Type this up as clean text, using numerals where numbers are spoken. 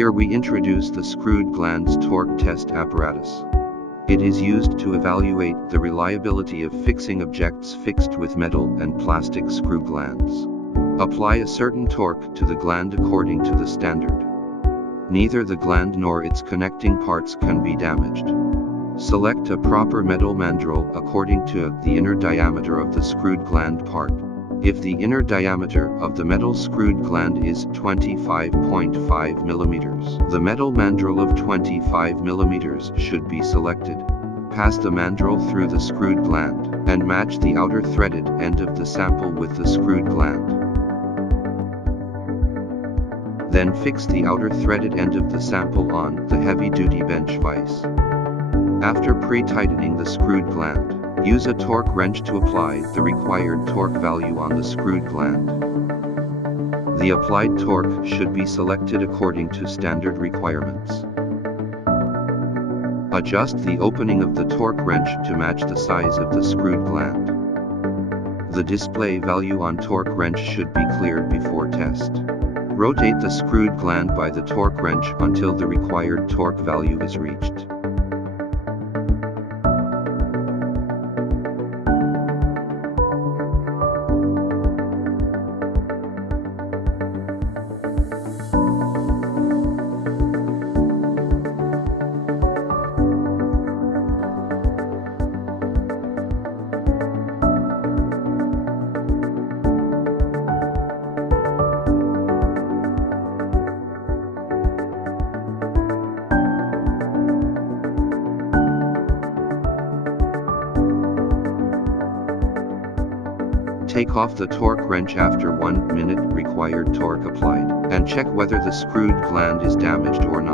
Here we introduce the screwed glands torque test apparatus. It is used to evaluate the reliability of fixing objects fixed with metal and plastic screw glands. Apply a certain torque to the gland according to the standard. Neither the gland nor its connecting parts can be damaged. Select a proper metal mandrel according to the inner diameter of the screwed gland part. If the inner diameter of the metal screwed gland is 25.5 mm, the metal mandrel of 25 mm should be selected. Pass the mandrel through the screwed gland, and match the outer threaded end of the sample with the screwed gland. Then fix the outer threaded end of the sample on the heavy-duty bench vise. After pre-tightening the screwed gland, use a torque wrench to apply the required torque value on the screwed gland. The applied torque should be selected according to standard requirements. Adjust the opening of the torque wrench to match the size of the screwed gland. The display value on torque wrench should be cleared before test. Rotate the screwed gland by the torque wrench until the required torque value is reached. Take off the torque wrench after 1 minute required torque applied, and check whether the screwed gland is damaged or not.